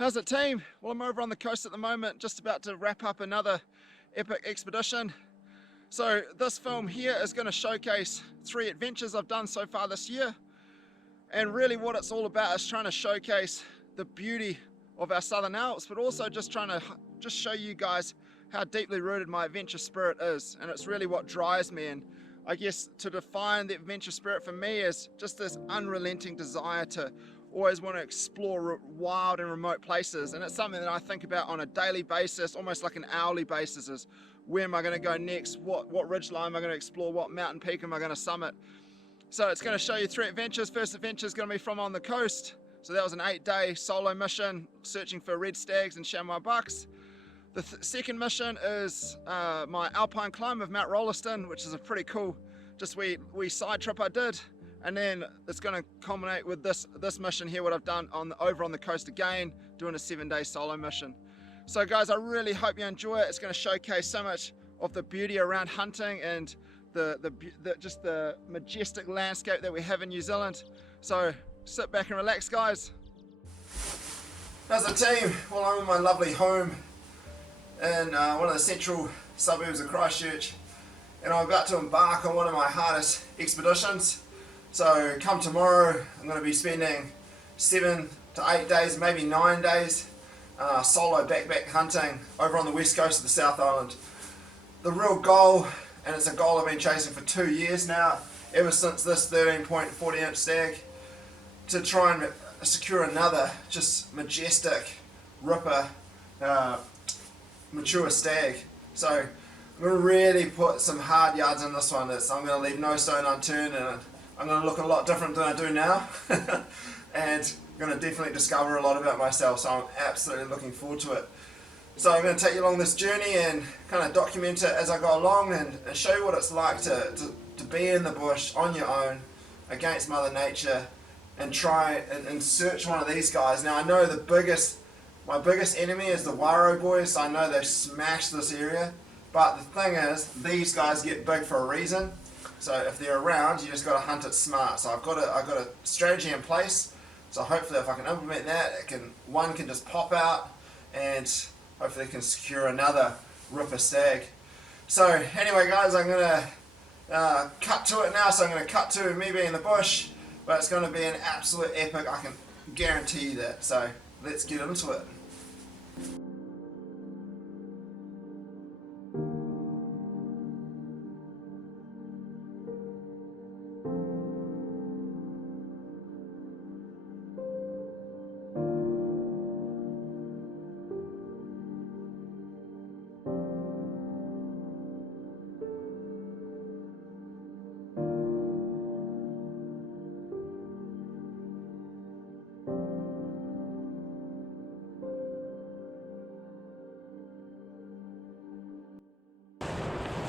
How's it, team? Well, I'm over on the coast at the moment, just about to wrap up another epic expedition. So this film here is going to showcase 3 adventures I've done so far this year, and really what it's all about is trying to showcase the beauty of our Southern Alps, but also just trying to show you guys how deeply rooted my adventure spirit is, and it's really what drives me. And I guess to define the adventure spirit for me is just this unrelenting desire to always want to explore wild and remote places, and it's something that I think about on a daily basis, almost like an hourly basis, is where am I going to go next, what ridgeline am I going to explore, what mountain peak am I going to summit. So it's going to show you 3 adventures. First adventure is going to be from on the coast, so that was an 8-day solo mission searching for red stags and chamois bucks. The second mission is my Alpine climb of Mount Rolliston, which is a pretty cool just wee side trip I did. And then it's going to culminate with this mission here, what I've done over on the coast again, doing a 7-day solo mission. So guys, I really hope you enjoy it. It's going to showcase so much of the beauty around hunting and just the majestic landscape that we have in New Zealand. So sit back and relax, guys. How's the team? Well, I'm in my lovely home in one of the central suburbs of Christchurch, and I'm about to embark on one of my hardest expeditions. So come tomorrow, I'm going to be spending 7 to 8 days, maybe 9 days, solo backpack hunting over on the west coast of the South Island. The real goal, and it's a goal I've been chasing for 2 years now, ever since this 13.40-inch stag, to try and secure another just majestic, ripper, mature stag. So I'm going to really put some hard yards in this one. I'm going to leave no stone unturned, and I'm going to look a lot different than I do now. And I'm going to definitely discover a lot about myself, so I'm absolutely looking forward to it. So I'm going to take you along this journey and kind of document it as I go along, and show you what it's like to be in the bush on your own against Mother Nature and try and search one of these guys. Now I know my biggest enemy is the Waro boys, so I know they smash this area, but the thing is, these guys get big for a reason. So if they're around, you just got to hunt it smart. So I've got a strategy in place. So hopefully, if I can implement that, one can just pop out, and hopefully can secure another ripper stag. So anyway, guys, I'm gonna cut to it now. So I'm gonna cut to me being in the bush, but it's gonna be an absolute epic. I can guarantee you that. So let's get into it.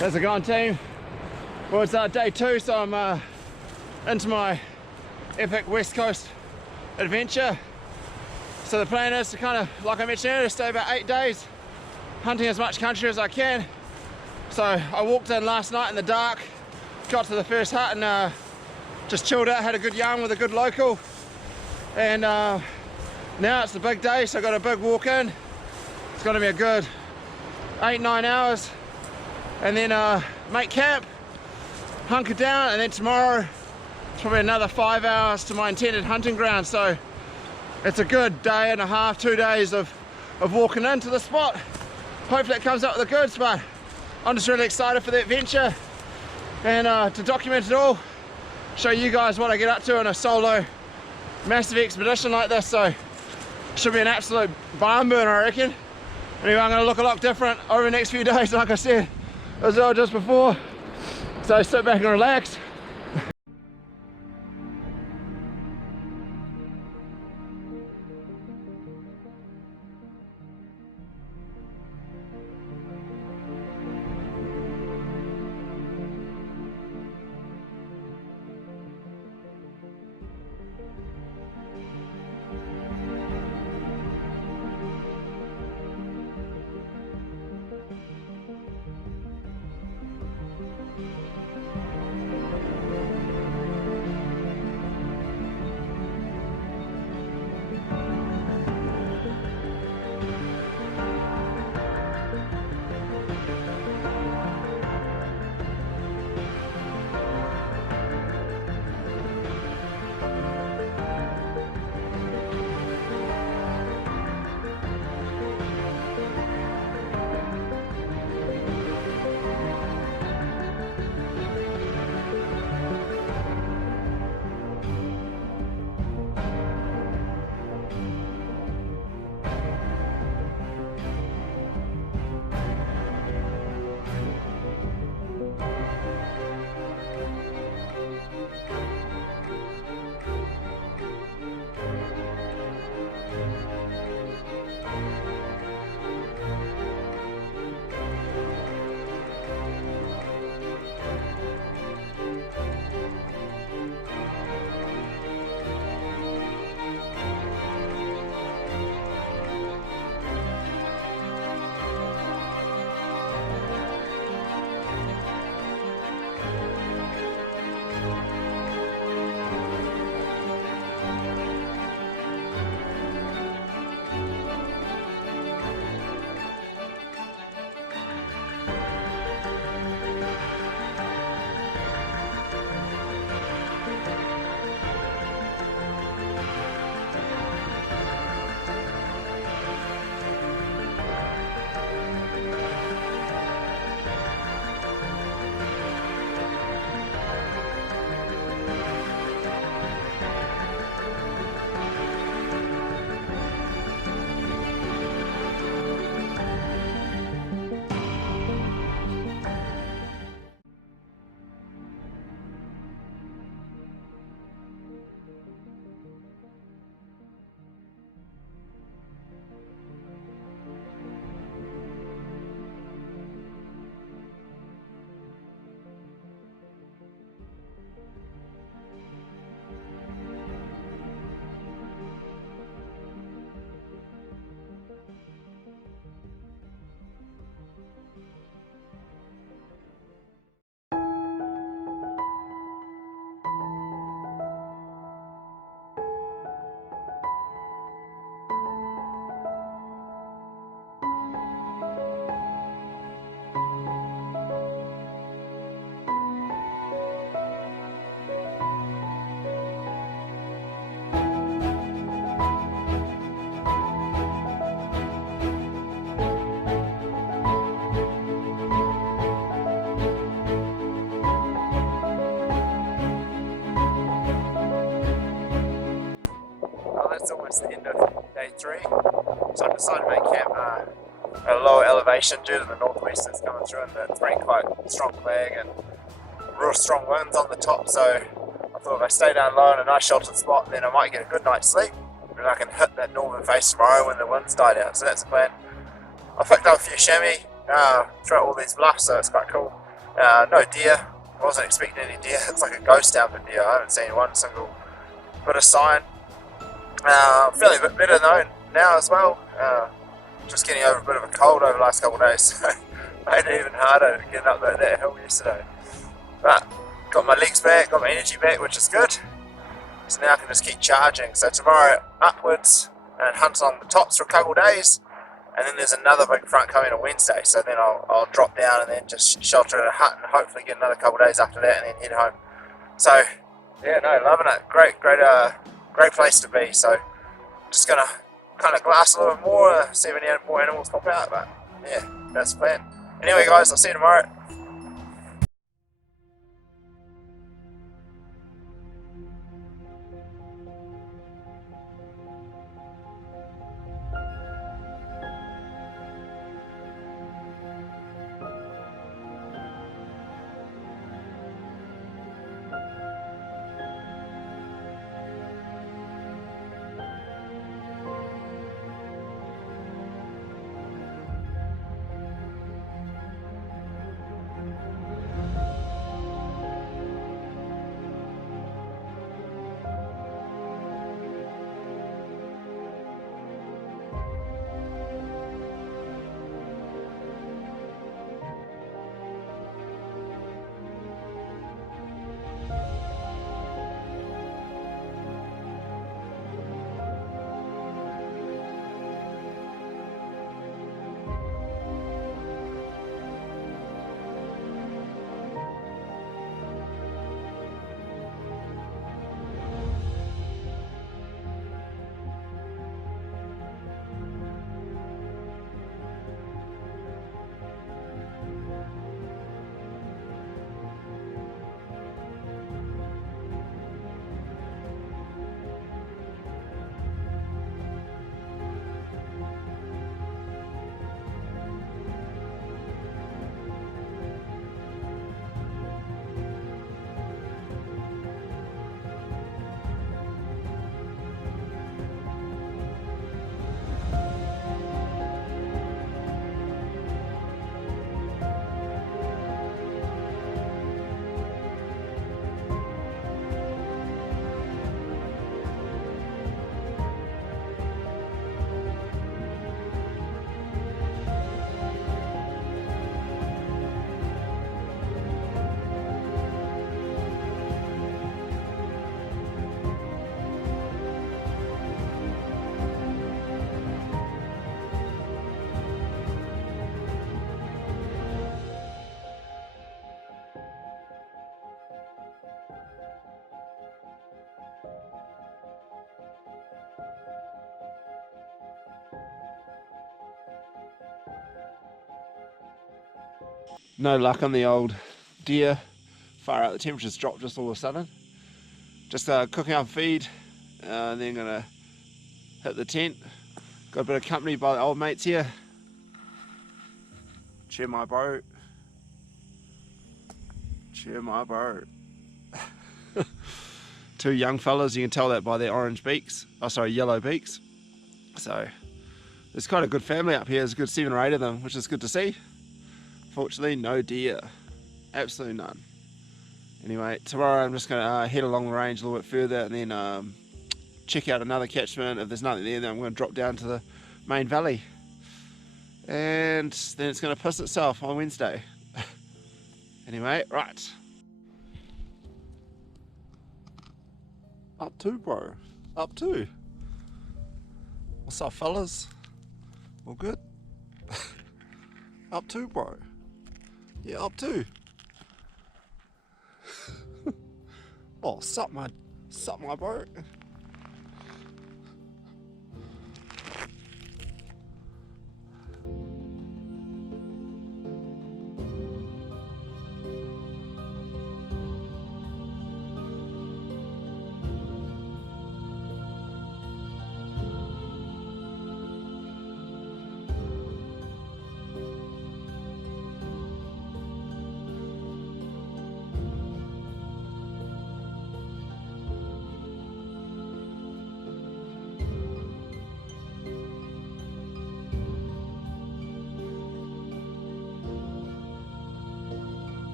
How's it going, team? Well, it's day 2, so I'm into my epic West Coast adventure. So the plan is to kind of, like I mentioned earlier, stay about 8 days, hunting as much country as I can. So I walked in last night in the dark, got to the first hut and just chilled out, had a good yarn with a good local. And now it's the big day, so I got a big walk in. It's going to be a good 8-9 hours. And then make camp, hunker down, and then tomorrow it's probably another 5 hours to my intended hunting ground. So it's a good day and a half, 2 days of walking into the spot. Hopefully it comes up with the goods, but I'm just really excited for the adventure and to document it all, show you guys what I get up to in a solo massive expedition like this. So it should be an absolute barn burner, I reckon. Anyway, I'm going to look a lot different over the next few days, like I said as well just before. So sit back and relax. So I decided to make camp at a lower elevation due to the northwest that's coming through, and it's bringing quite strong flag and real strong winds on the top. So I thought if I stay down low in a nice sheltered spot, then I might get a good night's sleep, and I can hit that northern face tomorrow when the winds die down. So that's the plan. I picked up a few chamois throughout all these bluffs, so it's quite cool. No deer. I wasn't expecting any deer. It's like a ghost town for deer. I haven't seen one single bit of sign. Feeling a bit better though now as well. Just getting over a bit of a cold over the last couple of days, so made it even harder getting up that hill yesterday. But got my legs back, got my energy back, which is good. So now I can just keep charging. So tomorrow upwards and hunt on the tops for a couple of days, and then there's another big front coming on Wednesday. So then I'll drop down and then just shelter at a hut and hopefully get another couple of days after that, and then head home. So yeah, no, loving it. Great place to be. So just gonna kind of glass a little bit more, see if any more animals pop out. But yeah, that's the plan. Anyway, guys, I'll see you tomorrow. No luck on the old deer. Far out, the temperature's dropped just all of a sudden. Just cooking up feed, and then gonna hit the tent. Got a bit of company by the old mates here. Cheer my bro. Cheer my bro. Two young fellas, you can tell that by their orange beaks. Oh, sorry, yellow beaks. So there's quite a good family up here. There's a good 7 or 8 of them, which is good to see. Fortunately, no deer. Absolutely none. Anyway, tomorrow I'm just going to head along the range a little bit further and then check out another catchment. If there's nothing there, then I'm going to drop down to the main valley. And then it's going to piss itself on Wednesday. Anyway, right. Up to, bro. Up to. What's up, fellas? All good? Up to, bro. Yeah, up to. Oh, sup my bro.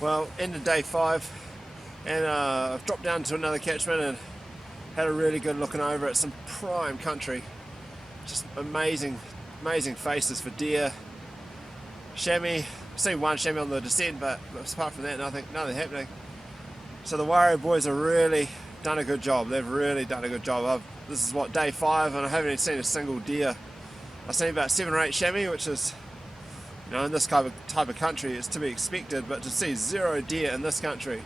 Well, ended day 5, and I've dropped down to another catchment and had a really good looking over at some prime country. Just amazing faces for deer, chamois. I've seen one chamois on the descent, but apart from that, nothing happening. So the Wario boys have really done a good job. They've really done a good job. This is what, day 5, and I haven't even seen a single deer. I've seen about 7 or 8 chamois, which is, you know, in this type of country, it's to be expected, but to see 0 deer in this country,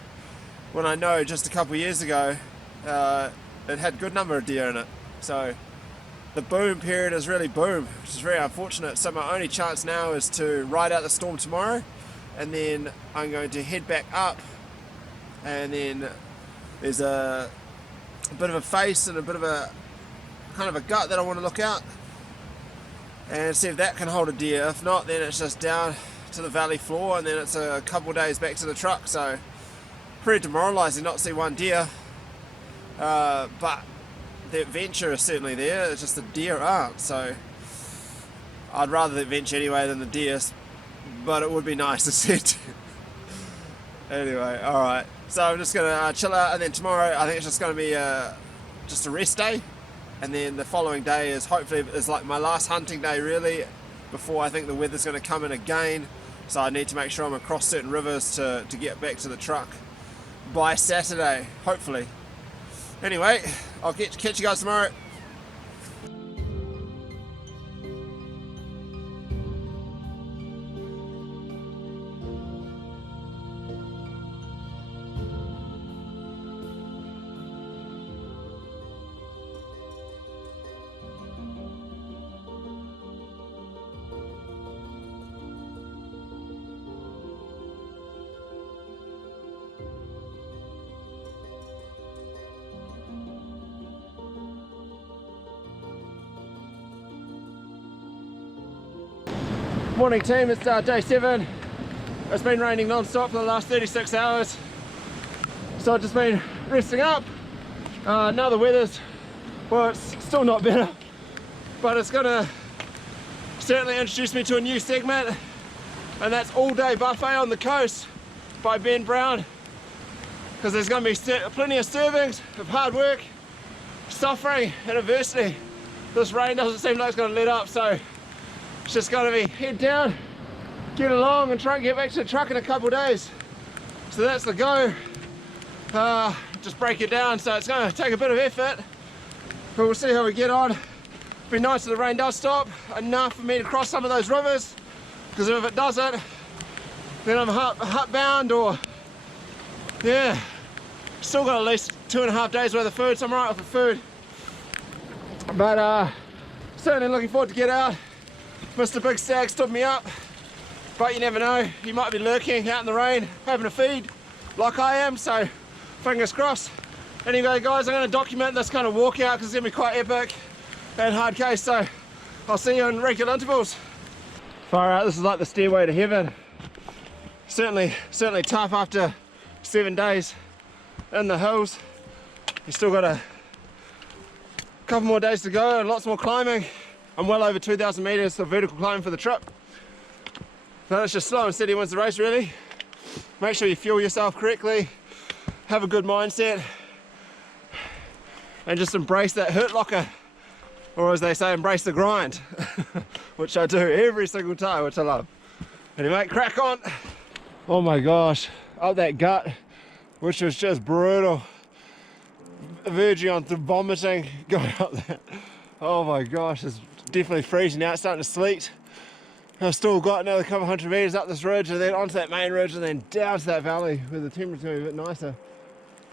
when I know just a couple of years ago, it had a good number of deer in it. So the boom period has really boomed, which is very unfortunate. So my only chance now is to ride out the storm tomorrow, and then I'm going to head back up, and then there's a bit of a face and a bit of a kind of a gut that I want to look out and see if that can hold a deer. If not, then it's just down to the valley floor, and then it's a couple of days back to the truck. So pretty demoralising not to see one deer, but the adventure is certainly there. It's just the deer aren't. So I'd rather the adventure anyway than the deer, but it would be nice to see it. Anyway, alright, so I'm just gonna chill out, and then tomorrow I think it's just gonna be just a rest day, and then the following day is hopefully like my last hunting day really, before I think the weather's gonna come in again. So I need to make sure I'm across certain rivers to get back to the truck by Saturday, hopefully. Anyway, I'll catch you guys tomorrow. Morning team, it's day 7. It's been raining non-stop for the last 36 hours. So I've just been resting up. Now the weather's, well, it's still not better, but it's gonna certainly introduce me to a new segment, and that's all day buffet on the coast by Ben Brown, because there's gonna be plenty of servings of hard work, suffering and adversity. This rain doesn't seem like it's gonna let up, so it's just going to be head down, get along, and try and get back to the truck in a couple of days. So that's the go. Just break it down, so it's going to take a bit of effort, but we'll see how we get on. It'd be nice if the rain does stop, enough for me to cross some of those rivers, because if it doesn't, then I'm hut bound, or yeah, still got at least 2.5 days worth of food, so I'm right with the food. But certainly looking forward to get out. Mr. Big Stag stood me up, but you never know, he might be lurking out in the rain having a feed like I am, so fingers crossed. Anyway guys, I'm going to document this kind of walkout because it's going to be quite epic and hard case, so I'll see you in regular intervals. Far out, this is like the stairway to heaven. Certainly tough after 7 days in the hills. You still got a couple more days to go and lots more climbing. I'm well over 2,000 meters of vertical climbing for the trip. But it's just slow and steady wins the race really. Make sure you fuel yourself correctly, have a good mindset, and just embrace that hurt locker, or as they say, embrace the grind, which I do every single time, which I love. Anyway, crack on. Oh my gosh, up that gut, which was just brutal. Verging on to vomiting, going up there. Oh my gosh, it's definitely freezing out, starting to sleet. I've still got another couple hundred meters up this ridge, and then onto that main ridge, and then down to that valley where the temperature's going to be a bit nicer.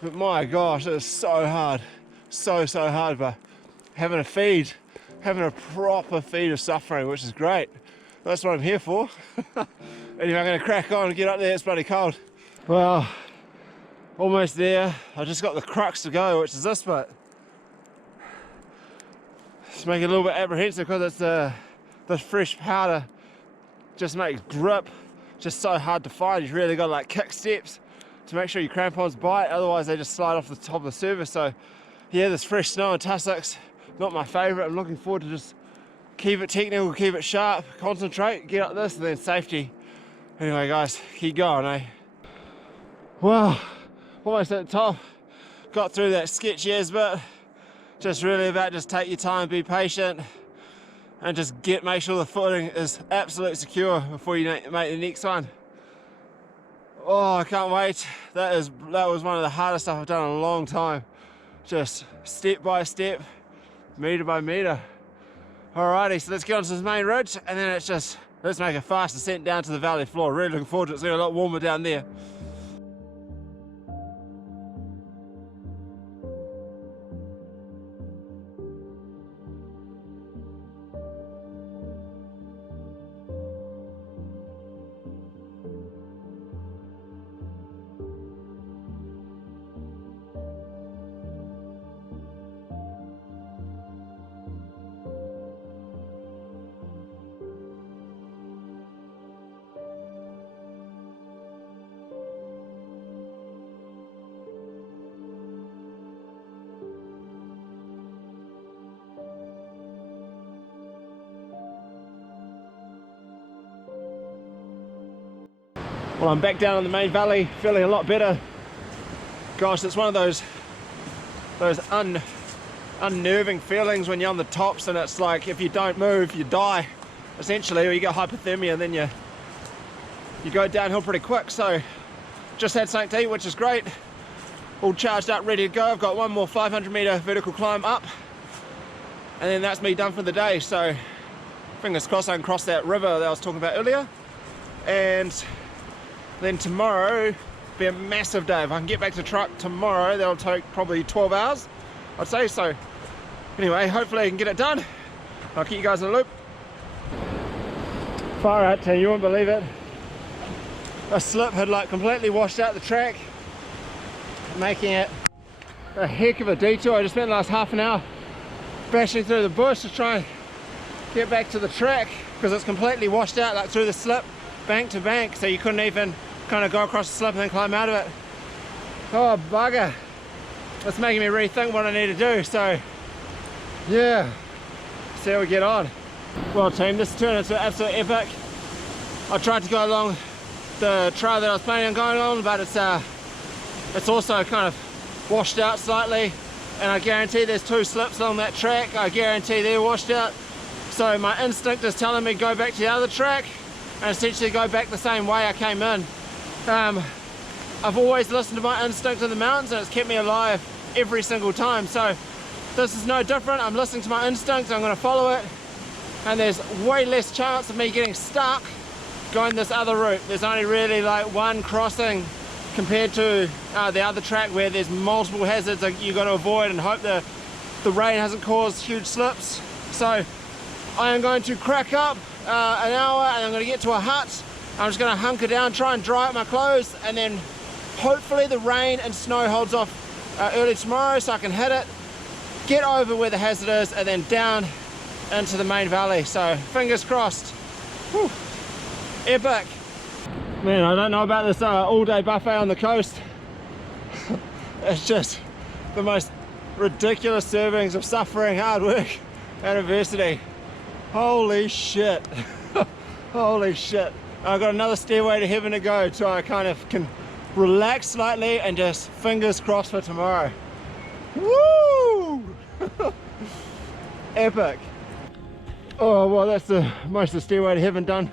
But my gosh, it is so hard, so hard. But having a feed, having a proper feed of suffering, which is great. That's what I'm here for. Anyway, I'm going to crack on and get up there. It's bloody cold. Well, almost there. I just got the crux to go, which is this bit. It's making it a little bit apprehensive because it's this fresh powder just makes grip just so hard to find. You've really got to like kick steps to make sure your crampons bite, otherwise they just slide off the top of the surface. So yeah, this fresh snow and tussocks, not my favourite. I'm looking forward to just keep it technical, keep it sharp, concentrate, get up this, and then safety. Anyway guys, keep going, eh? Well, almost at the top. Got through that sketchy as bit. Just really about just take your time, be patient, and just make sure the footing is absolutely secure before you make the next one. Oh, I can't wait. That was one of the hardest stuff I've done in a long time. Just step by step, meter by meter. Alrighty, so let's get onto this main ridge, and then it's just, let's make a fast descent down to the valley floor. Really looking forward to it. It's going to be a lot warmer down there. Well, I'm back down on the main valley, feeling a lot better. Gosh, it's one of those unnerving feelings when you're on the tops, and it's like if you don't move, you die, essentially, or you get hypothermia, and then you go downhill pretty quick. So, just had something to eat, which is great. All charged up, ready to go. I've got one more 500-meter vertical climb up, and then that's me done for the day. So, fingers crossed I can cross that river that I was talking about earlier, and then tomorrow be a massive day. If I can get back to the truck tomorrow, that'll take probably 12 hours, I'd say. So anyway, hopefully I can get it done. I'll keep you guys in the loop. Far out, Tim, you won't believe it. A slip had like completely washed out the track, making it a heck of a detour. I just spent the last half an hour bashing through the bush to try and get back to the track, because it's completely washed out, like through the slip, bank to bank, so you couldn't even kind of go across the slip and then climb out of it. Oh bugger, that's making me rethink what I need to do. So yeah, see how we get on. Well team, this turned into an absolute epic. I tried to go along the trail that I was planning on going on, but it's also kind of washed out slightly, and I guarantee there's 2 slips along that track. I guarantee they're washed out, so my instinct is telling me go back to the other track and essentially go back the same way I came in. I've always listened to my instinct in the mountains, and it's kept me alive every single time. So this is no different. I'm listening to my instinct, I'm going to follow it, and there's way less chance of me getting stuck going this other route. There's only really like one crossing compared to the other track where there's multiple hazards that you got to avoid and hope the rain hasn't caused huge slips. So I am going to crack up an hour, and I'm going to get to a hut. I'm just going to hunker down, try and dry up my clothes, and then hopefully the rain and snow holds off early tomorrow so I can hit it, get over where the hazard is, and then down into the main valley. So fingers crossed. Whew. Epic. Man, I don't know about this all-day buffet on the coast. It's just the most ridiculous servings of suffering, hard work, and adversity. Holy shit. Holy shit. I've got another stairway to heaven to go, so I kind of can relax slightly and just fingers crossed for tomorrow. Woo! Epic. Oh well, that's the most of the stairway to heaven done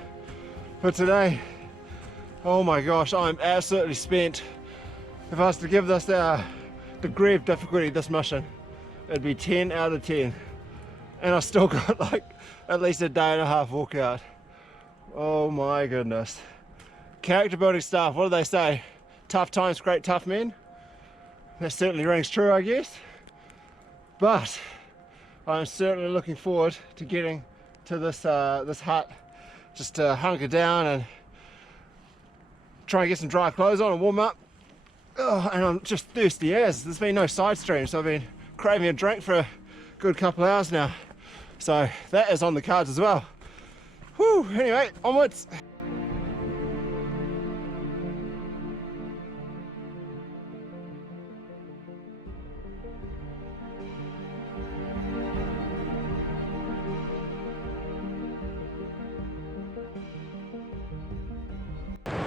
for today. Oh my gosh, I'm absolutely spent. If I was to give this the degree of difficulty, this mission, it'd be 10 out of 10. And I've still got like at least a day and a half walk out. Oh my goodness. Character building stuff, what do they say? Tough times create tough men. That certainly rings true, I guess. But I'm certainly looking forward to getting to this this hut, just to hunker down and try and get some dry clothes on and warm up. Oh, and I'm just thirsty as. There's been no side stream, so I've been craving a drink for a good couple of hours now. So that is on the cards as well. Whew, anyway, onwards.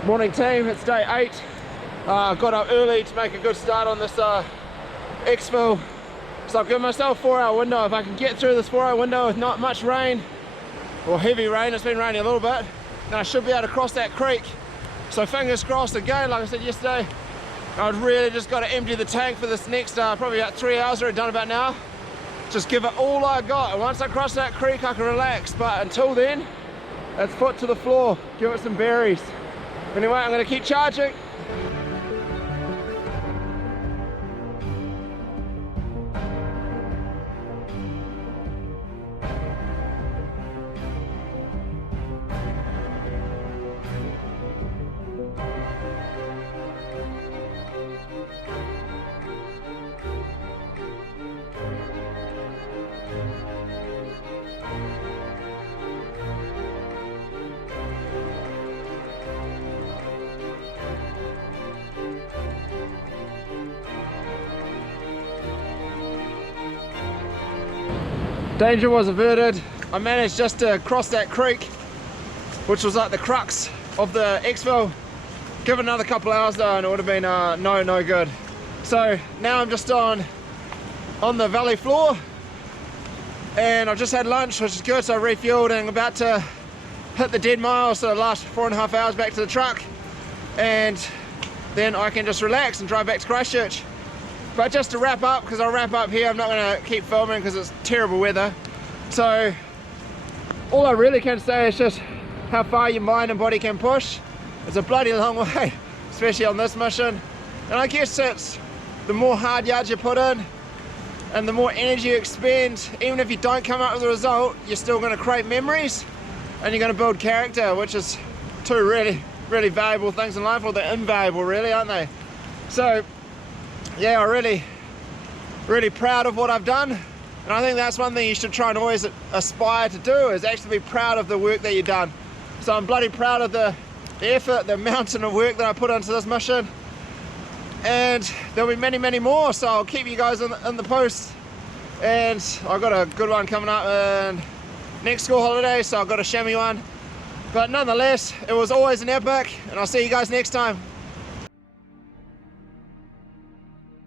Morning team, it's day 8. Got up early to make a good start on this exfil. So I've given myself a 4-hour window. If I can get through this 4-hour window with not much rain, or heavy rain, it's been raining a little bit, then I should be able to cross that creek. So fingers crossed again, like I said yesterday, I've really just got to empty the tank for this next probably about 3 hours, already done about now. Just give it all I got, and once I cross that creek I can relax, but until then, it's foot to the floor, give it some berries. Anyway, I'm going to keep charging. Danger was averted. I managed just to cross that creek, which was like the crux of the exfil. Give it another couple hours though and it would have been no good. So now I'm just on the valley floor and I've just had lunch, which is good, so I refueled and I'm about to hit the dead mile, so the last 4.5 hours back to the truck, and then I can just relax and drive back to Christchurch. But just to wrap up, because I'll wrap up here, I'm not going to keep filming because it's terrible weather. So all I really can say is just how far your mind and body can push. It's a bloody long way, especially on this mission. And I guess it's the more hard yards you put in and the more energy you expend, even if you don't come up with a result, you're still going to create memories and you're going to build character, which is two really valuable things in life, or they're invaluable really, aren't they? So yeah, I'm really proud of what I've done, and I think that's one thing you should try and always aspire to do, is actually be proud of the work that you've done. So I'm bloody proud of the effort, the mountain of work that I put into this mission, and there'll be many more, so I'll keep you guys in the post. And I've got a good one coming up in next school holiday, so I've got a chamois one, but nonetheless it was always an epic, and I'll see you guys next time.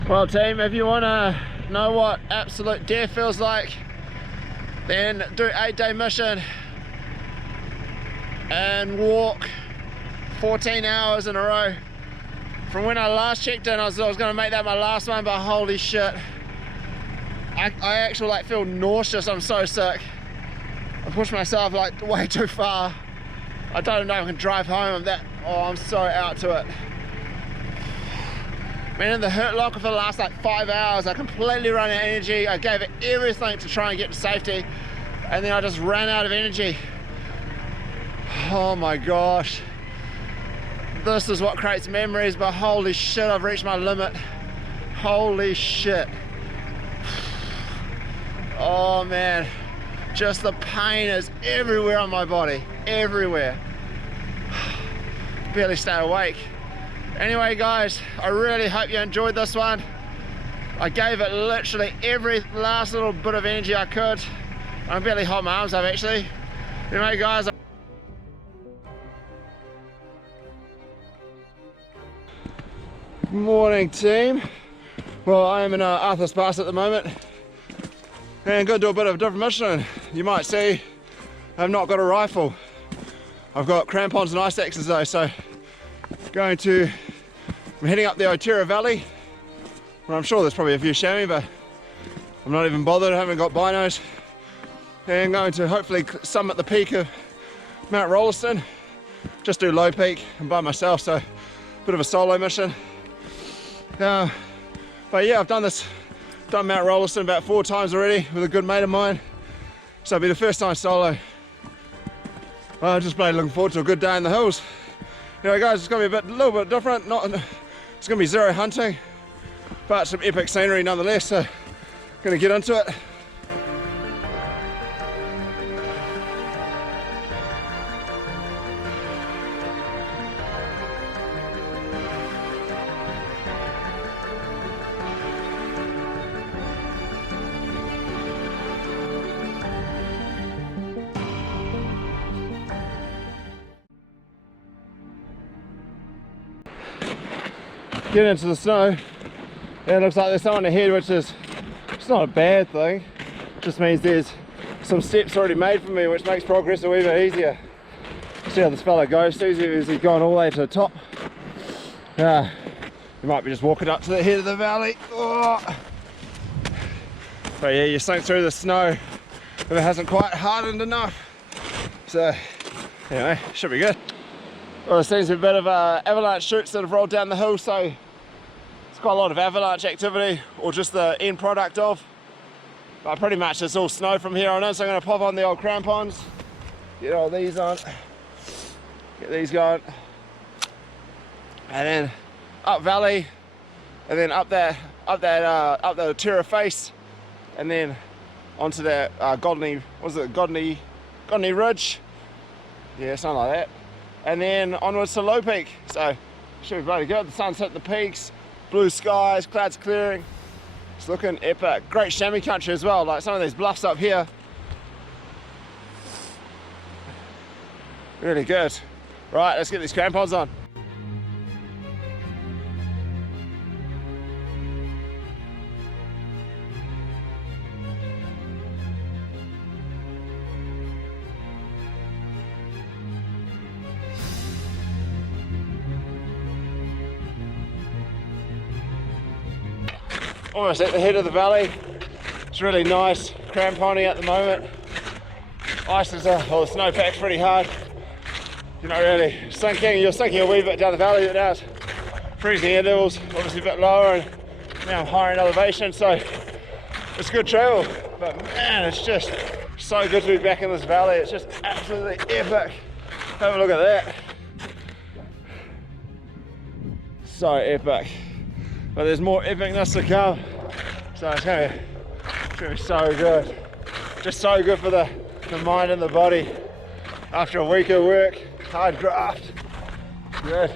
Well team, if you want to know what absolute death feels like, then do 8-day mission and walk 14 hours in a row. From when I last checked in, I was going to make that my last one, but holy shit, I actually feel nauseous. I'm so sick. I pushed myself way too far. I don't know if I can drive home. I'm so out to it. Man, in the hurt locker for the last 5 hours, I completely ran out of energy. I gave it everything to try and get to safety, and then I just ran out of energy. Oh my gosh. This is what creates memories, but holy shit, I've reached my limit. Holy shit. Oh man, just the pain is everywhere on my body, everywhere. Barely stay awake. Anyway guys, I really hope you enjoyed this one. I gave it literally every last little bit of energy I could. I'm barely holding my arms up actually. Anyway guys, morning team. Well, I am in Arthur's Pass at the moment and going to do a bit of a different mission. You might see I've not got a rifle. I've got crampons and ice axes though, so I'm heading up the Otira Valley, where I'm sure there's probably a few chamois, but I'm not even bothered. I haven't got binos, and going to hopefully summit the peak of Mount Rolliston. Just do low peak and by myself, so a bit of a solo mission. But yeah, I've done Mount Rolliston about 4 times already with a good mate of mine, so it'll be the first time solo. I'm just really looking forward to a good day in the hills. Anyway guys, it's going to be a little bit different. It's going to be zero hunting, but some epic scenery nonetheless, so going to get into it. get into the snow. And it looks like there's someone ahead, which is, it's not a bad thing. It just means there's some steps already made for me, which makes progress a wee bit easier. See how this fella goes. Is he going all the way to the top? You might be just walking up to the head of the valley. Oh. But yeah, you sink through the snow if it hasn't quite hardened enough. So anyway, should be good. Well, there seems to be a bit of avalanche chutes that have rolled down the hill, so it's quite a lot of avalanche activity, or just the end product of. But pretty much it's all snow from here on in, so I'm going to pop on the old crampons, get all these on, get these going, and then up valley, and then up the Detour face, and then onto that Godney Ridge, yeah, something like that, and then onwards to Low Peak. So should be bloody good. The sun's hitting the peaks, blue skies, clouds clearing. It's looking epic. Great chamois country as well. Like some of these bluffs up here, really good. Right, let's get these crampons on. Almost at the head of the valley. It's really nice cramponing at the moment. Ice is, well, the snowpack's pretty hard. You're not really sinking, you're sinking a wee bit down the valley, but now it's freezing air levels, obviously a bit lower, and now I'm higher in elevation, so it's good travel. But man, it's just so good to be back in this valley. It's just absolutely epic. Have a look at that. So epic. But there's more epicness to come, so it's going to be so good. Just so good for the mind and the body after a week of work, hard graft. Good.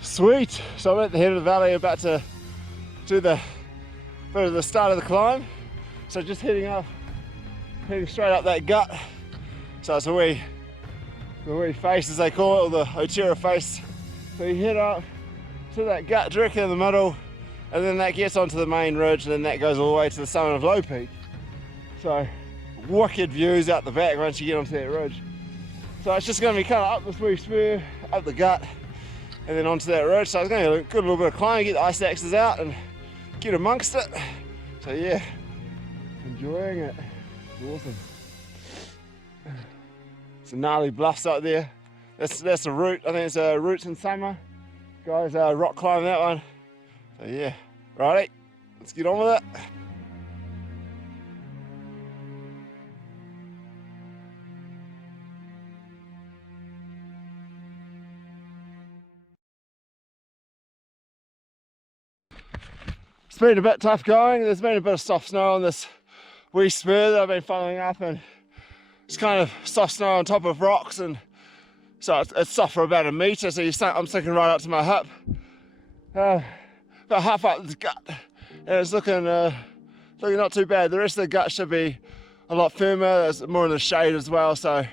Sweet. So I'm at the head of the valley, about to do the bit of the start of the climb. So just heading straight up that gut. So it's the wee face, as they call it, or the Detour face. So you head up to that gut directly in the middle, and then that gets onto the main ridge, and then that goes all the way to the summit of Low Peak. So wicked views out the back once you get onto that ridge. So it's just going to be kind of up this wee spur, up the gut, and then onto that ridge. So it's going to be a good little bit of climbing, get the ice axes out and get amongst it. So yeah, enjoying it. It's awesome. Some gnarly bluffs up there. That's a route. I think it's Roots in summer. Guys rock climbing that one. So yeah, righty, let's get on with it. It's been a bit tough going. There's been a bit of soft snow on this wee spur that I've been following up, and it's kind of soft snow on top of rocks, and so it's soft for about a metre, so I'm sinking right up to my hip. About half up the gut, and it's looking not too bad. The rest of the gut should be a lot firmer. There's more in the shade as well, so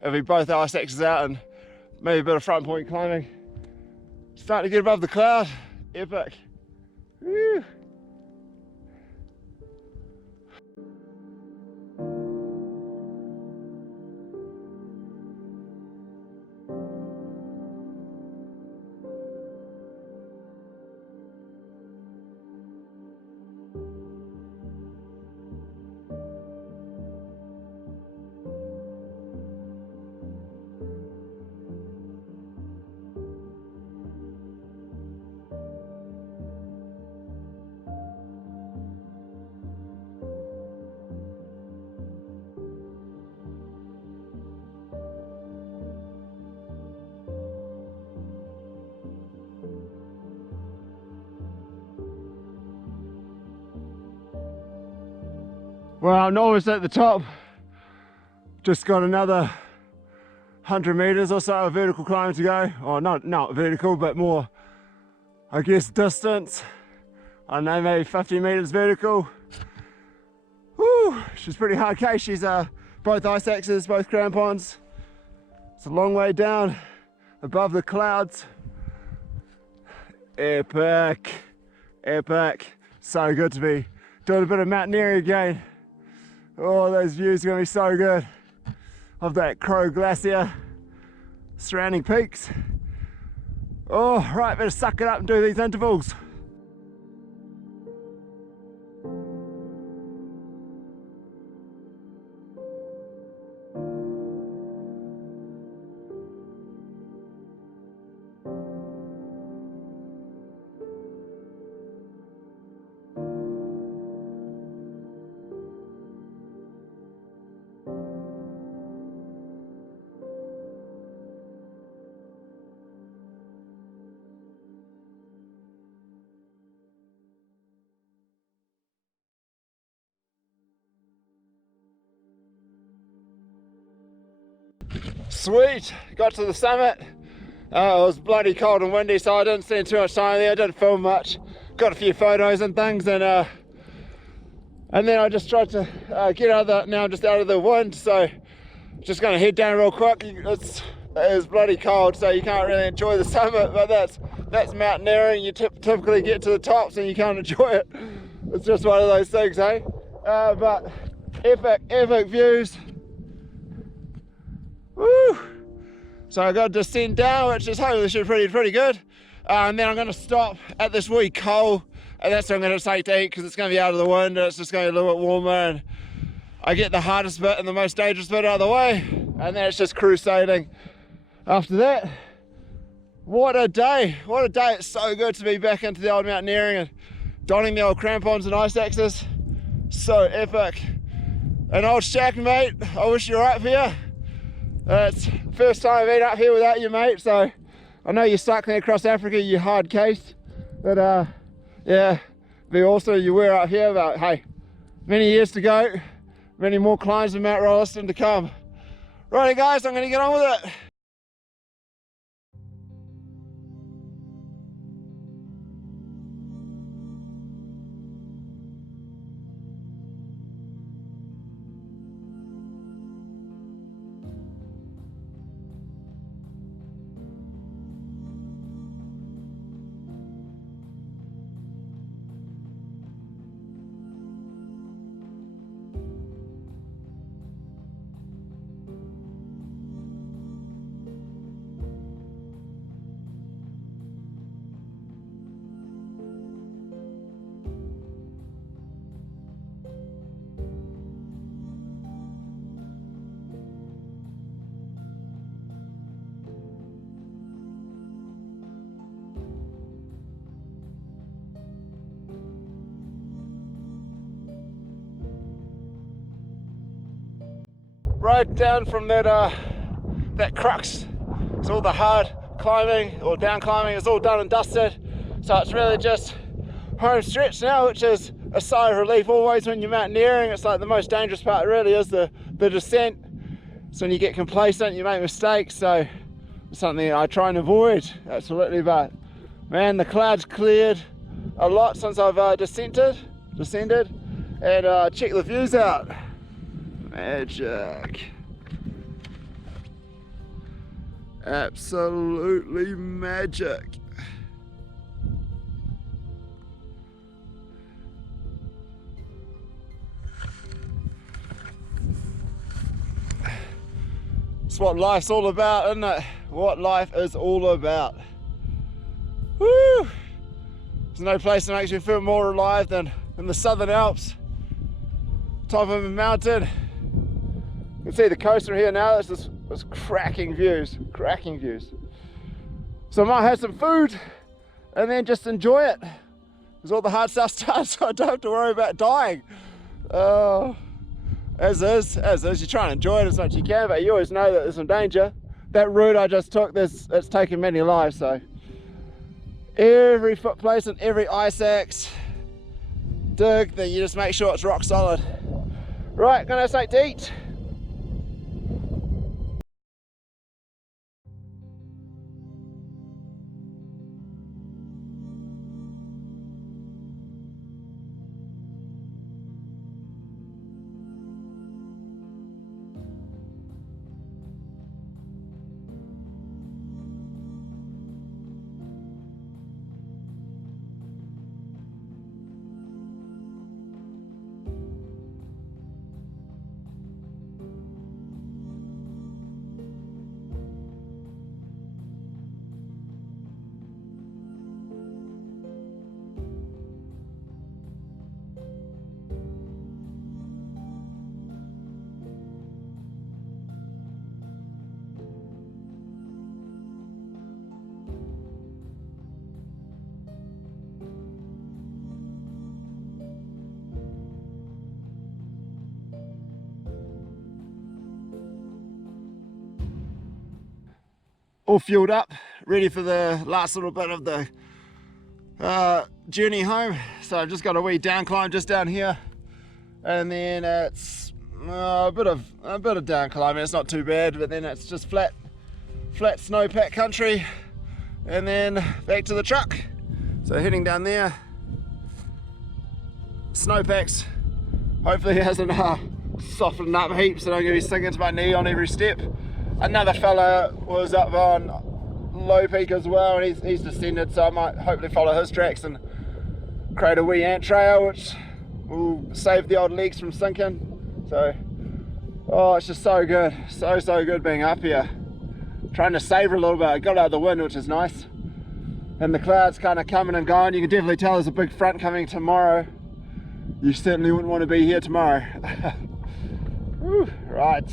it'll be both ice axes out and maybe a bit of front point climbing. Starting to get above the cloud. Epic. Woo. Well, I'm almost at the top. Just got another 100 meters or so of vertical climb to go. Or not vertical, but more, I guess, distance. I don't know, maybe 50 meters vertical. Woo, she's pretty hard case. She's both ice axes, both crampons. It's a long way down above the clouds. Epic, epic. So good to be doing a bit of mountaineering again. Oh, those views are gonna be so good of that Crow Glacier, surrounding peaks. Oh, right, better suck it up and do these intervals. Sweet, got to the summit. It was bloody cold and windy, so I didn't spend too much time there. I didn't film much. Got a few photos and things, and then I just tried to get out of the, now I'm just out of the wind, so just gonna head down real quick. It is bloody cold, so you can't really enjoy the summit, but that's mountaineering. You typically get to the tops and you can't enjoy it. It's just one of those things, eh? But epic views. Woo! So I got to descend down, which is hopefully pretty good. And then I'm going to stop at this wee coal, and that's what I'm going to take to eat, because it's going to be out of the wind and it's just going to be a little bit warmer, and I get the hardest bit and the most dangerous bit out of the way, and then it's just crusading after that. What a day, what a day. It's so good to be back into the old mountaineering and donning the old crampons and ice axes. So epic. And old Shaq, mate, I wish you were up here. It's the first time I've been up here without you, mate, so I know you're cycling across Africa, you hard case, but yeah, be awesome you were up here. But hey, many years to go, many more climbs of Mount Rolliston to come. Righty guys, I'm going to get on with it. Right down from that crux, it's all the hard climbing or down climbing is all done and dusted, so it's really just home stretch now, which is a sigh of relief. Always when you're mountaineering, it's like the most dangerous part really is the descent. So when you get complacent, you make mistakes, so it's something I try and avoid, absolutely. But man, the clouds cleared a lot since I've descended and check the views out. Magic. Absolutely magic. It's what life's all about, isn't it? What life is all about. Woo! There's no place that makes me feel more alive than the Southern Alps. Top of a mountain. You can see the coast from here now. There's cracking views, So I might have some food and then just enjoy it, because all the hard stuff starts, so I don't have to worry about dying. As is, you try and enjoy it as much as you can, but you always know that there's some danger. That route I just took, it's taken many lives, so every foot place and every ice axe dig, then you just make sure it's rock solid. Right, gonna have something to eat. all fueled up, ready for the last little bit of the journey home. So I've just got a wee down climb just down here, and then it's a bit of down climbing. It's not too bad, but then it's just flat snowpack country, and then back to the truck. So heading down there, snowpacks. Hopefully it hasn't softened up heaps and I'm going to be sinking to my knee on every step. Another fella was up on Low Peak as well, and he's descended, so I might hopefully follow his tracks and create a wee ant trail which will save the old legs from sinking. So, oh, it's just so good, so good being up here. Trying to savour a little bit. I got out of the wind, which is nice, and the clouds kind of coming and going. You can definitely tell there's a big front coming tomorrow. You certainly wouldn't want to be here tomorrow. Whew, right.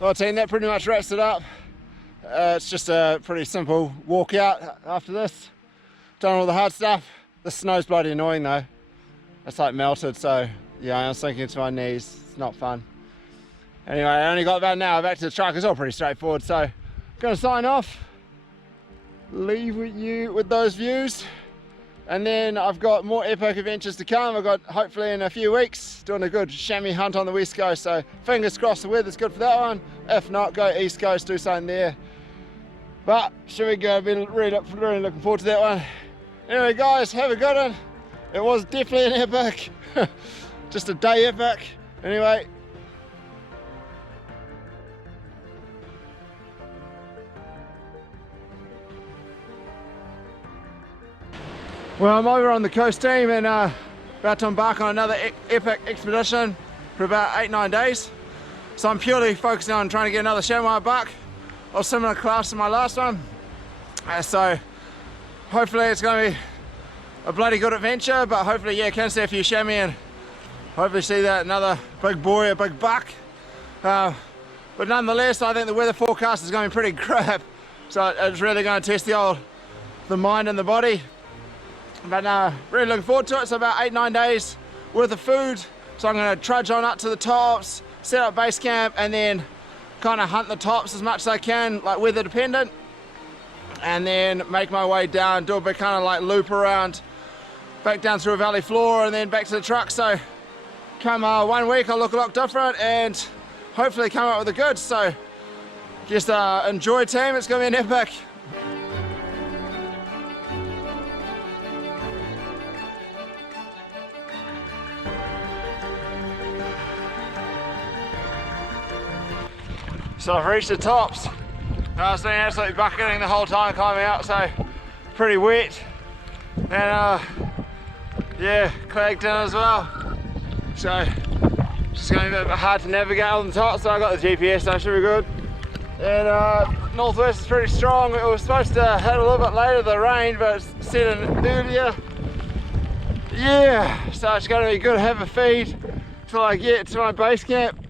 Well team, that pretty much wraps it up. It's just a pretty simple walkout after this. Done all the hard stuff. The snow's bloody annoying though. It's like melted, so yeah, I'm sinking to my knees. It's not fun. Anyway, I only got about an hour back to the truck. It's all pretty straightforward, so I'm gonna sign off. Leave you with those views. And then I've got more epic adventures to come. I've got hopefully in a few weeks doing a good chamois hunt on the west coast, so fingers crossed the weather's good for that one. If not, go east coast, do something there. But should we go? I've been really looking forward to that one. Anyway guys, have a good one. It was definitely an epic. Just a day epic. Anyway. Well, I'm over on the coast team and about to embark on another epic expedition for about 8-9 days. So I'm purely focusing on trying to get another chamois buck of similar class to my last one. So hopefully it's going to be a bloody good adventure, but hopefully, yeah, can see a few chamois and hopefully see that another big boy, a big buck. But nonetheless, I think the weather forecast is going to be pretty crap. So it's really going to test the mind and the body. But really looking forward to it. So about 8-9 days worth of food. So I'm going to trudge on up to the tops, set up base camp, and then kind of hunt the tops as much as I can, like weather dependent, and then make my way down, do a bit kind of like loop around, back down through a valley floor, and then back to the truck. So come 1 week, I'll look a lot different, and hopefully come up with the goods. So just enjoy team. It's going to be an epic. So I've reached the tops. It's been absolutely bucketing the whole time climbing out, so pretty wet. And yeah, clagged in as well. So just going to be a bit hard to navigate on the top, so I got the GPS, so it should be good. And northwest is pretty strong. It was supposed to hit a little bit later, the rain, but it's set in earlier. Yeah, so it's going to be good to have a feed till I get to my base camp.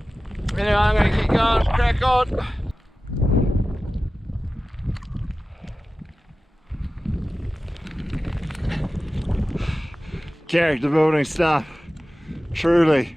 Anyway, I'm going to keep going, crack on. Character building stuff, truly.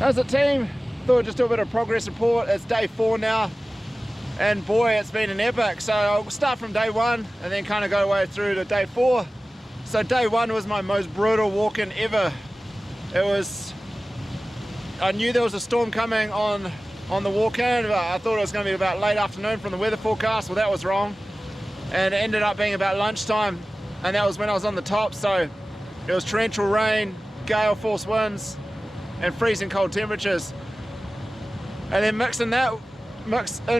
How's the team? Thought I'd just do a bit of progress report. It's day 4 now, and boy, it's been an epic. So I'll start from day 1 and then kind of go way through to day 4. So day 1 was my most brutal walk-in ever. I knew there was a storm coming on the walk-in, but I thought it was going to be about late afternoon from the weather forecast. Well, that was wrong, and it ended up being about lunchtime, and that was when I was on the top. So it was torrential rain, gale force winds, and freezing cold temperatures. And then mixed in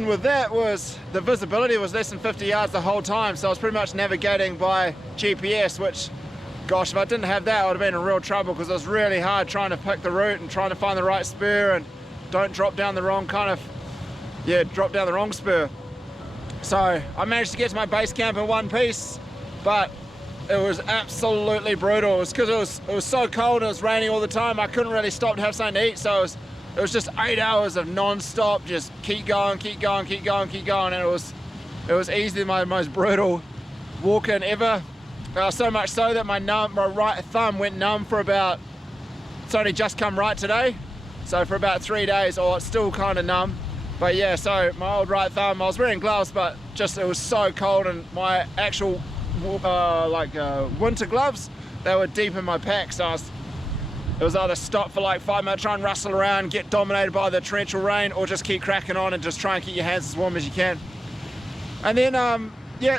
with that was the visibility was less than 50 yards the whole time, so I was pretty much navigating by GPS, which, gosh, if I didn't have that, I would have been in real trouble, because it was really hard trying to pick the route and trying to find the right spur and don't drop down the wrong drop down the wrong spur. So I managed to get to my base camp in one piece, but it was absolutely brutal. It was because it was so cold and it was raining all the time. I couldn't really stop to have something to eat, so it was just 8 hours of non-stop, just keep going, and it was easily my most brutal walk-in ever. So much so that my right thumb went numb for it's only just come right today, so for about 3 days, or it's still kind of numb. But yeah, so my old right thumb, I was wearing gloves, but it was so cold, and my actual winter gloves, they were deep in my pack, so it was either stop for like 5 minutes, try and rustle around, get dominated by the torrential rain, or just keep cracking on and just try and keep your hands as warm as you can. And then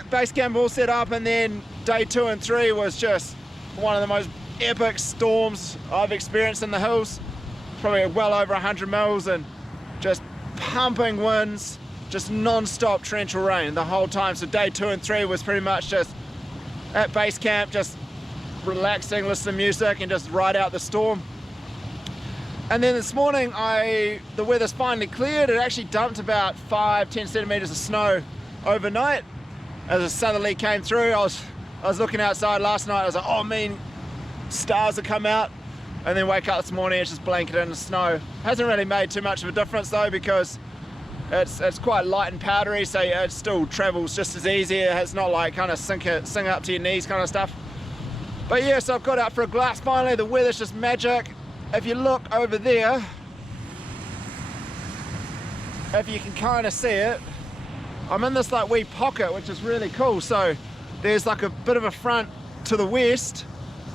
base camp all set up, and then day 2 and 3 was just one of the most epic storms I've experienced in the hills. Probably well over 100 mils and just pumping winds, just non-stop torrential rain the whole time. So day 2 and 3 was pretty much just at base camp, just relaxing, listening to music and just ride out the storm. And then this morning the weather's finally cleared. It actually dumped about 5-10 centimeters of snow overnight as a southerly came through. I was looking outside last night, I was like, oh man, stars have come out, and then wake up this morning, it's just blanketed in snow. Hasn't really made too much of a difference though, because it's quite light and powdery, so it still travels just as easy. It's not like kind of sink up to your knees kind of stuff. But yeah, so I've got out for a glass finally. The weather's just magic. If you look over there, if you can kind of see it, I'm in this like wee pocket, which is really cool. So there's like a bit of a front to the west,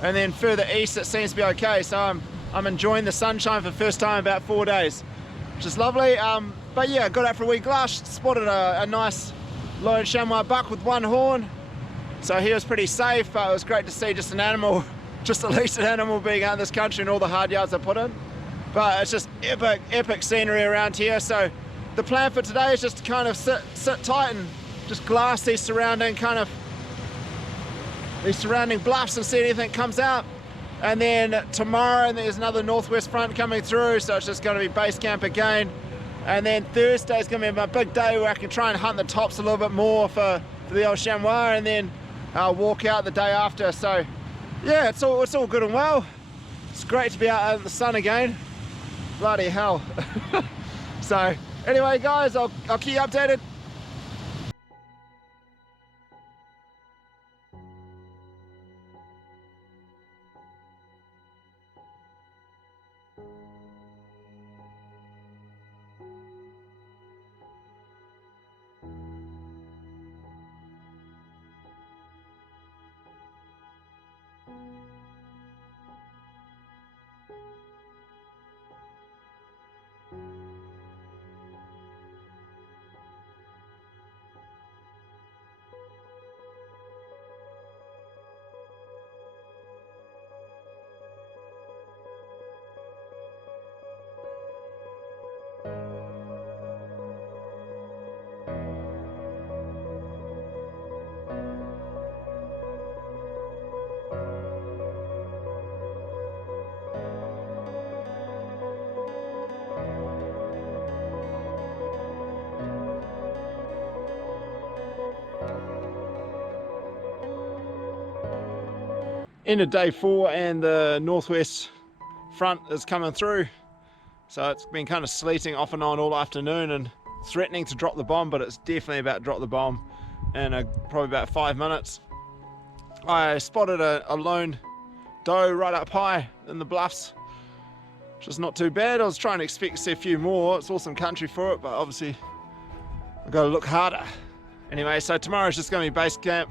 and then further east it seems to be okay. So I'm enjoying the sunshine for the first time in about 4 days, which is lovely. But yeah, got out for a wee glass, spotted a nice lone chamois buck with one horn. So he was pretty safe, but it was great to see just an animal, just at least an animal being out in this country and all the hard yards I put in. But it's just epic scenery around here. So the plan for today is just to kind of sit tight and just glass these surrounding bluffs and see if anything comes out. And then tomorrow there's another northwest front coming through, so it's just going to be base camp again. And then Thursday is going to be my big day where I can try and hunt the tops a little bit more for the old chamois, and then I'll walk out the day after. So yeah, it's all good and well. It's great to be out in the sun again. Bloody hell. So anyway guys, I'll keep you updated. End of day 4 and the northwest front is coming through, so it's been kind of sleeting off and on all afternoon and threatening to drop the bomb, but it's definitely about to drop the bomb in probably about 5 minutes. I spotted a lone doe right up high in the bluffs, which is not too bad. I was trying to expect to see a few more. It's awesome country for it, but obviously I've got to look harder. Anyway, so tomorrow's just going to be base camp.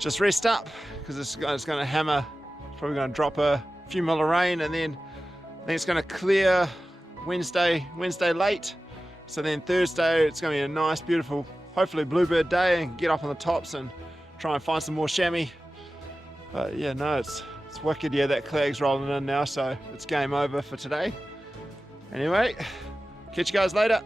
Just rest up, because it's going to hammer. It's probably going to drop a few mil of rain, and then I think it's going to clear Wednesday late. So then Thursday it's going to be a nice, beautiful, hopefully bluebird day, and get up on the tops and try and find some more chamois. But yeah, no, it's wicked. Yeah, that clag's rolling in now, so it's game over for today. Anyway, catch you guys later.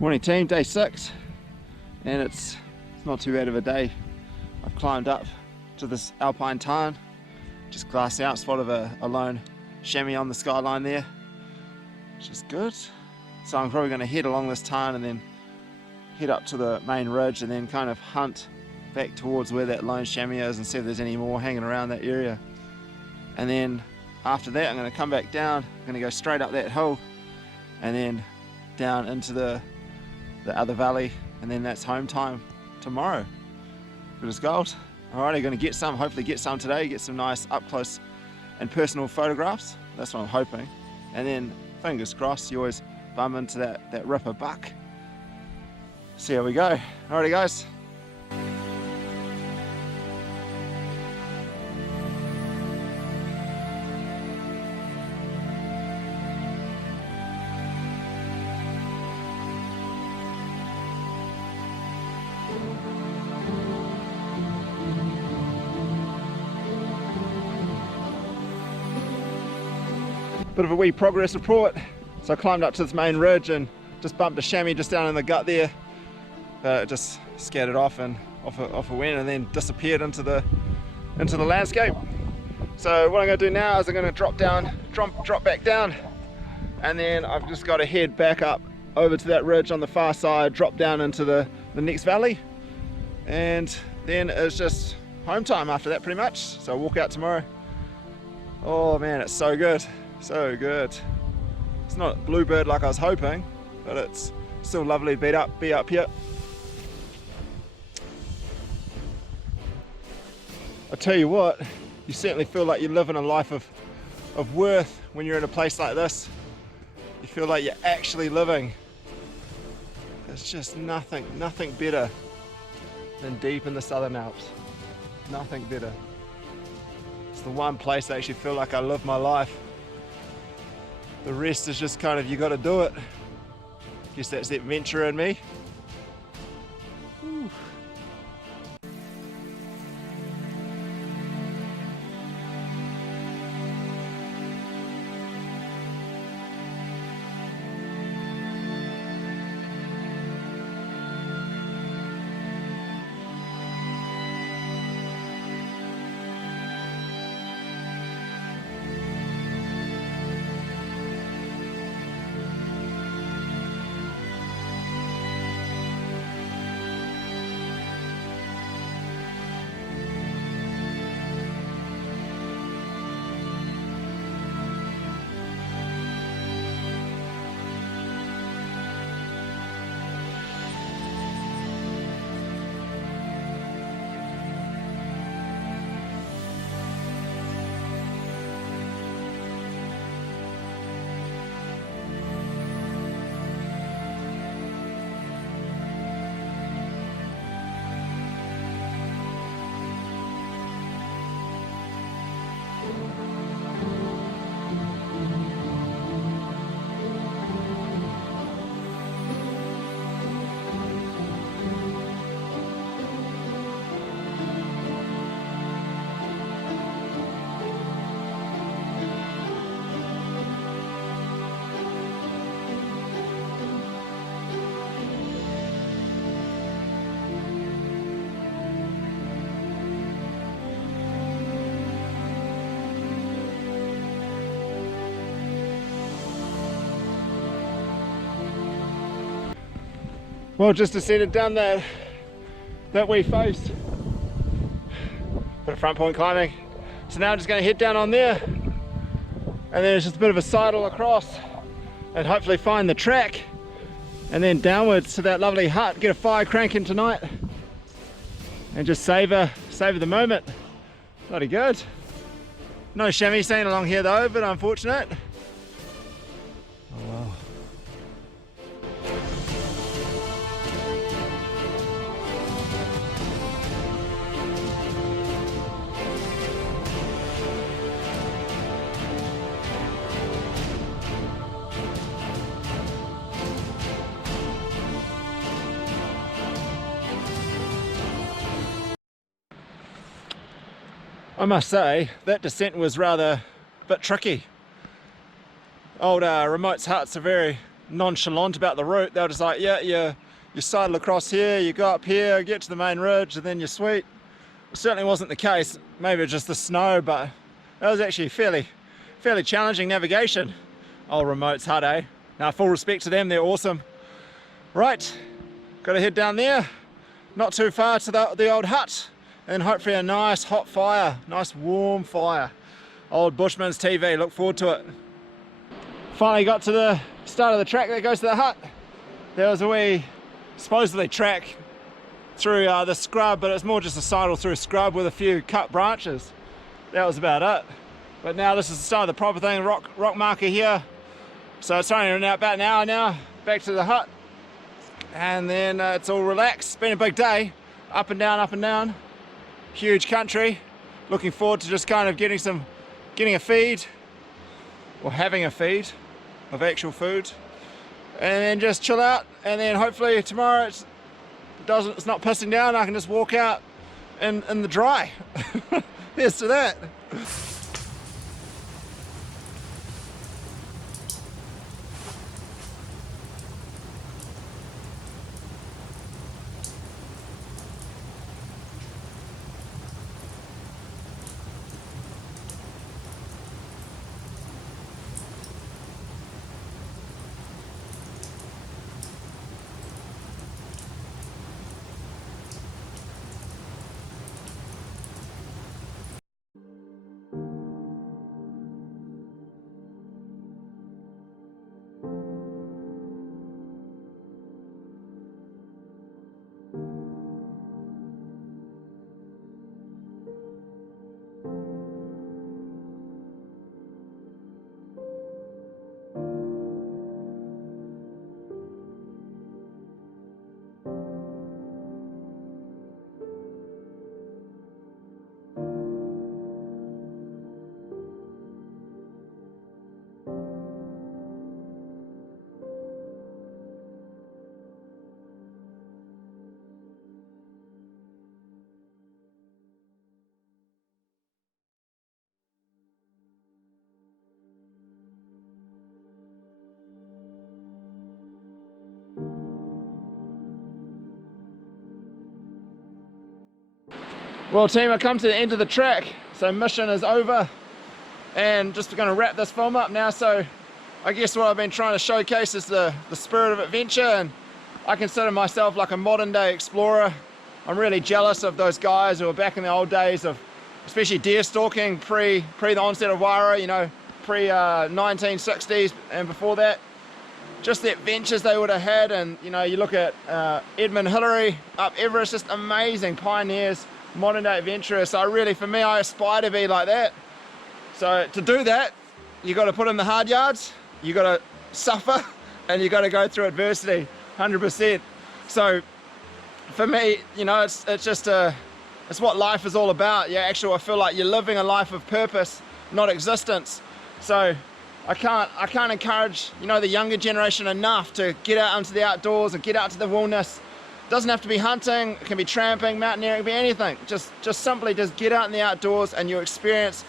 Morning team, day 6, and it's not too bad of a day. I've climbed up to this Alpine tarn, just glassed out, spotted a lone chamois on the skyline there, which is good. So I'm probably going to head along this tarn and then head up to the main ridge and then kind of hunt back towards where that lone chamois is and see if there's any more hanging around that area. And then after that I'm going to come back down, I'm going to go straight up that hill and then down into the other valley, and then that's home time tomorrow. Good as gold. Alrighty, going to get some, hopefully get some today, get some nice up close and personal photographs. That's what I'm hoping. And then fingers crossed, you always bum into that ripper buck. See how we go. Alrighty guys. Bit of a wee progress report. So I climbed up to this main ridge and just bumped a chamois just down in the gut there. It just scattered off and off a went and then disappeared into the landscape. So what I'm going to do now is I'm going to drop back down, and then I've just got to head back up over to that ridge on the far side, drop down into the next valley, and then it's just home time after that pretty much. So I'll walk out tomorrow. Oh man, it's so good. So good. It's not bluebird like I was hoping, but it's still lovely to be up here. I tell you what, you certainly feel like you're living a life of worth when you're in a place like this. You feel like you're actually living. There's just nothing better than deep in the Southern Alps. Nothing better. It's the one place I actually feel like I live my life. The rest is just kind of, you got to do it. Guess that's the adventurer in me. Whew. Well, just descended down that wee face. Bit of front point climbing. So now I'm just going to head down on there, and then it's just a bit of a sidle across and hopefully find the track, and then downwards to that lovely hut, get a fire cranking tonight and just savor the moment. Bloody good. No chamois scene along here though, but unfortunate. Oh well. I must say, that descent was rather a bit tricky. Old Remote's huts are very nonchalant about the route. They're just like, yeah, you sidle across here, you go up here, get to the main ridge, and then you're sweet. It certainly wasn't the case. Maybe it's just the snow, but that was actually fairly challenging navigation. Old Remote's hut, eh? Now, full respect to them, they're awesome. Right, got to head down there, not too far to the old hut, and hopefully a nice hot fire, nice warm fire. Old Bushman's TV, look forward to it. Finally got to the start of the track that goes to the hut. There was a wee, supposedly track through the scrub, but it's more just a sidle through scrub with a few cut branches. That was about it. But now this is the start of the proper thing, rock marker here. So it's only about an hour now, back to the hut. And then it's all relaxed. It's been a big day, up and down, up and down. Huge country. Looking forward to just kind of getting a feed, or having a feed of actual food, and then just chill out, and then hopefully tomorrow it's not pissing down. I can just walk out in the dry. Here's to that. Well team, I come to the end of the track, so mission is over, and just going to wrap this film up now. So I guess what I've been trying to showcase is the spirit of adventure, and I consider myself like a modern day explorer. I'm really jealous of those guys who were back in the old days of especially deer stalking pre the onset of wire, you know, pre 1960s and before that. Just the adventures they would have had, and you know, you look at Edmund Hillary up Everest, just amazing pioneers, modern day adventurers. So for me, I aspire to be like that. So to do that, you got to put in the hard yards, you got to suffer, and you got to go through adversity, 100%. So for me, you know, it's what life is all about. Yeah, actually, I feel like you're living a life of purpose, not existence. So I can't encourage, you know, the younger generation enough to get out into the outdoors and get out to the wilderness. It doesn't have to be hunting, it can be tramping, mountaineering, it can be anything. Just simply get out in the outdoors and you experience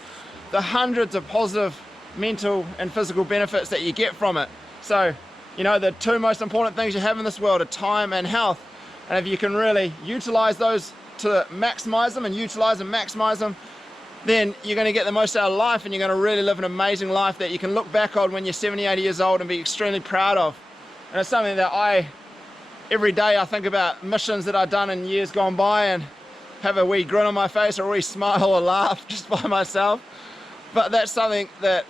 the hundreds of positive mental and physical benefits that you get from it. So, you know, the two most important things you have in this world are time and health. And if you can really utilize those to maximize them and utilize and maximize them, then you're going to get the most out of life, and you're going to really live an amazing life that you can look back on when you're 70, 80 years old and be extremely proud of. And it's something that every day I think about missions that I've done in years gone by and have a wee grin on my face or a wee smile or laugh just by myself. But that's something that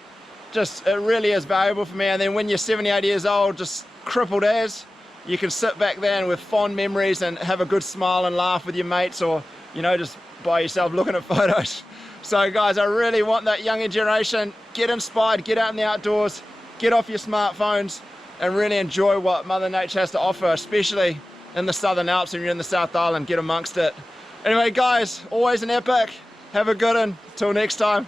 it really is valuable for me. And then when you're 70, 80 years old, just crippled as, you can sit back there and with fond memories and have a good smile and laugh with your mates, or, you know, just by yourself looking at photos. So guys, I really want that younger generation, get inspired, get out in the outdoors, get off your smartphones and really enjoy what Mother Nature has to offer, especially in the Southern Alps. If you're in the South Island, get amongst it. Anyway guys, always an epic. Have a good one. Till next time.